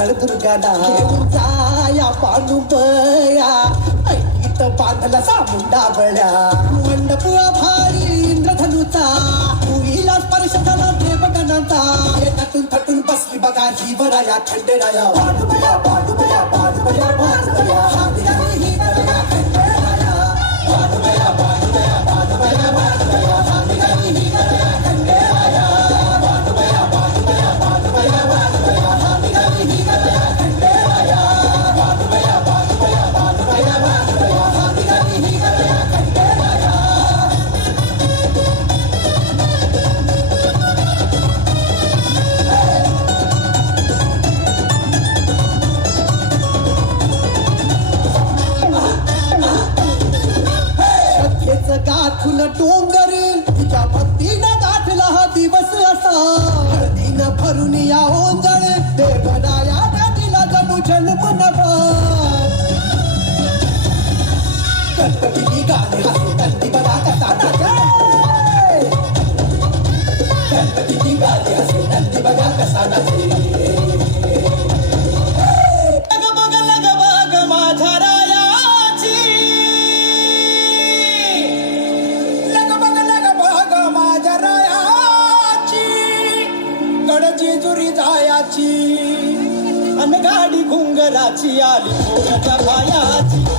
नळदुर्गाला घेऊन जाया पांडुपया ऐकीत बांधला सामुंडा बळ्या मंडप भारी इंद्रधनुचा पुरीला स्पर्श झाला देवगणांचा येतातून थटून बसली बघा जीवराया खंडेराया पांडुपया पांडुपया पांडुपया पांडुपया हाती ही कराया खंडेराया पांडुपया पांडुपया पांडुपया पांडुपया हाती ही कराया खंडेराया पांडुपया पांडुपया पांडुपया पांडुपया हाती ही कराया खंडेराया पांडुपया पांडुपया पांडुपया पांडुपया हाती ही कराया खंडेराया गाठून डोंगर तिच्या भक्तीनं गाठला हा दिवस असा हळदीनं भरून या ओंजळ देवराया दिला जणू जन्म नवा गणपती गाणे हसू गणपती बघा कसा नाचे गणपती गाणे हसू गणपती बघा कसा नाचे जेजुरी जायाची अन गाडी घुंगराची आली पोराच्या पायाची